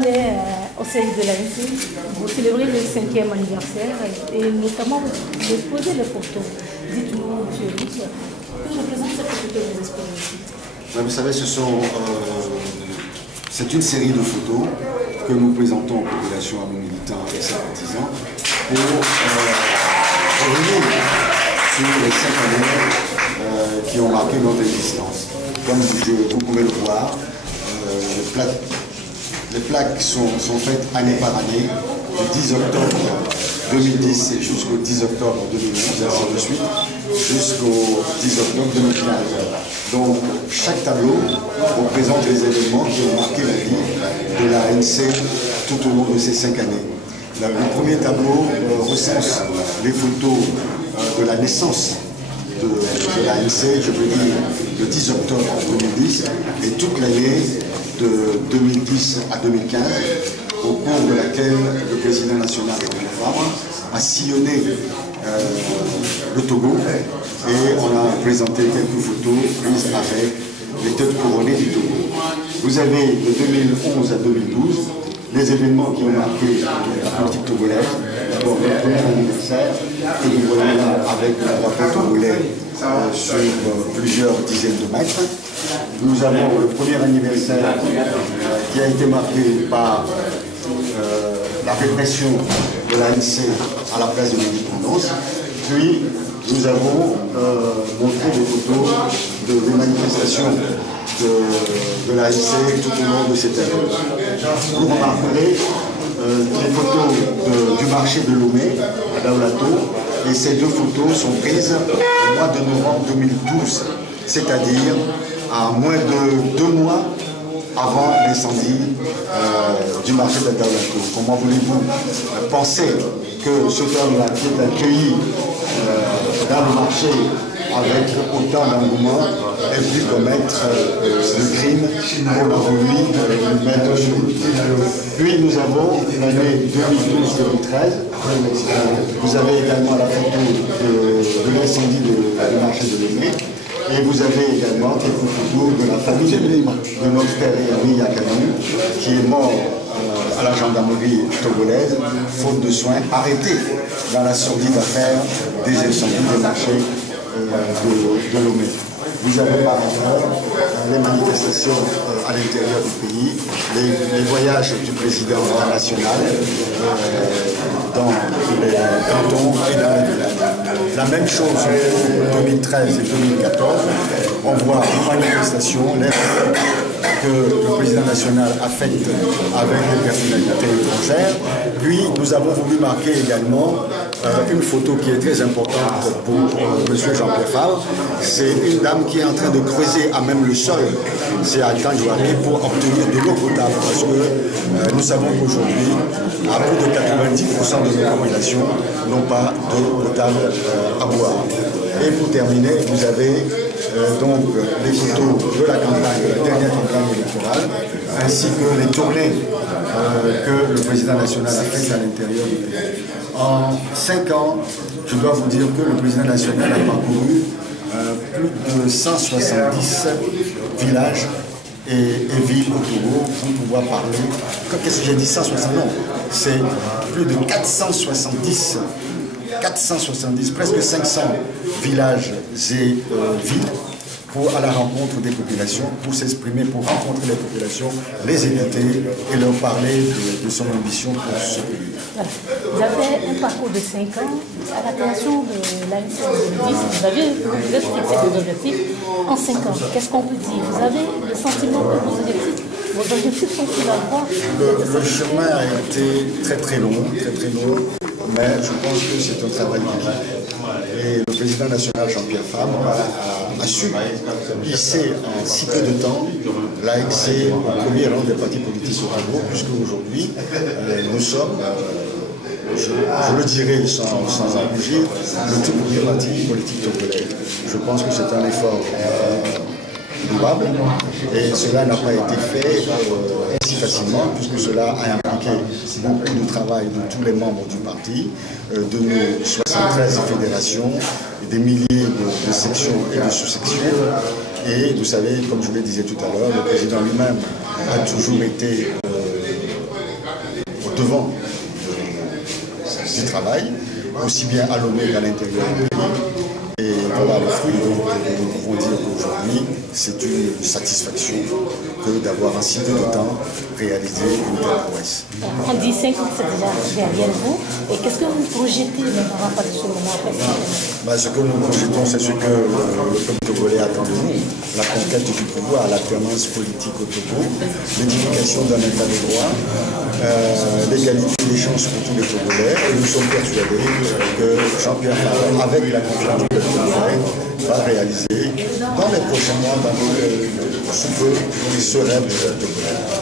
on est au sein de l'ANC, vous célébrez le 5e anniversaire et notamment vous exposez les photos. Dites-nous, M. Luc, que représente cette photo que vous exposez ici? Vous savez, c'est une série de photos que nous présentons aux populations, à nos militants et sympathisants pour revenir sur les 5 années qui ont marqué notre existence. Comme vous pouvez le voir, les plaques sont faites année par année, du 10 octobre 2010 jusqu'au 10 octobre 2011, ainsi de suite, jusqu'au 10 octobre 2015. Donc, chaque tableau représente les événements qui ont marqué la vie de l'ANC tout au long de ces 5 années. Le premier tableau recense les photos de la naissance de l'ANC, je veux dire le 10 octobre 2010, et toute l'année de 2010 à 2015, au cours de laquelle le président national Jean-Pierre Fabre a sillonné le Togo et on a présenté quelques photos prises avec les têtes couronnées du Togo. Vous avez de 2011 à 2012 les événements qui ont marqué la politique togolaise. D'abord le premier anniversaire que nous voyons avec le drapeau togolais sur plusieurs dizaines de mètres. Nous avons le premier anniversaire qui a été marqué par la répression de l'ANC à la place de l'indépendance. Puis nous avons montré des photos des manifestations de l'ANC tout au long de cette année. Vous remarquerez les photos du marché de Lomé à Daoulato, et ces deux photos sont prises au mois de novembre 2012, c'est-à-dire à moins de 2 mois avant l'incendie du marché de Daoulato. Comment voulez-vous penser que ce homme-là qui est accueilli dans le marché avec autant d'engouement ait pu commettre le crime pour lui mettre sur lui? Puis nous avons l'année 2012-2013. Vous avez également la photo de l'incendie du marché de Lomé. Et vous avez également quelques photos de la famille de notre frère et ami Yakanu, qui est mort à la gendarmerie togolaise, faute de soins, arrêté dans la sordide affaire des incendies des marchés de Lomé. Vous avez par ailleurs les manifestations à l'intérieur du pays, les voyages du président international dans les cantons et dans les villages. La même chose en 2013 et 2014, on voit une manifestation que le président national a faite avec les personnalités étrangères. Puis nous avons voulu marquer également une photo qui est très importante pour M. Jean-Pierre Fabre. C'est une dame qui est en train de creuser à même le sol, c'est à Tanjouari, pour obtenir de l'eau potable. Parce que nous savons qu'aujourd'hui, à plus de 90% de nos populations n'ont pas d'eau potable à boire. Et pour terminer, vous avez donc les photos de la campagne, de la dernière campagne électorale, ainsi que les tournées que le président national a faites à l'intérieur du pays. En 5 ans, je dois vous dire que le président national a parcouru plus de 170 villages et villes au Togo pour pouvoir parler. Qu'est-ce que j'ai dit? 160? Non, c'est plus de 470, presque 500 villages et villes à la rencontre des populations, pour s'exprimer, pour rencontrer les populations, les éviter et leur parler de son ambition pour ce pays. Vous avez un parcours de 5 ans à la création de l'ANC 2010. Vous avez fixé des objectifs en 5 ans. Qu'est-ce qu'on peut dire? Vous avez le sentiment que vos objectifs sont-ils à voir? Le chemin a été très long, mais je pense que c'est un travail d'équipe. Et le président national Jean-Pierre Fabre a su hisser en si peu de temps l'ANC au premier rang des partis politiques au Togo, puisque aujourd'hui nous sommes, je le dirai sans en rougir, le tout premier parti politique togolais. Je pense que c'est un effort louable et cela n'a pas été fait si facilement, puisque cela a impliqué beaucoup de travail de tous les membres du parti, de nos 73 fédérations, des milliers de sections et de sous-sections. Et vous savez, comme je le disais tout à l'heure, le président lui-même a toujours été au-devant du travail, aussi bien à l'ONU qu'à l'intérieur du pays. Et voilà le fruit. Donc nous pouvons dire qu'aujourd'hui, c'est une satisfaction que d'avoir en si peu de temps réalisé une telle prouesse. On dit 5 ans, c'est déjà derrière vous. Et qu'est-ce que vous projetez maintenant à partir de ce moment après? Ce que nous projetons, c'est ce que le peuple togolais attend de nous. La conquête du pouvoir, l'alternance politique au Togo, l'édification d'un état de droit, l'égalité des chances pour tous les Togolais. Et nous sommes persuadés que Jean-Pierre Farah, avec la confiance du peuple togolais, va réaliser dans les prochains mois, sous peu, ce rêve togolais.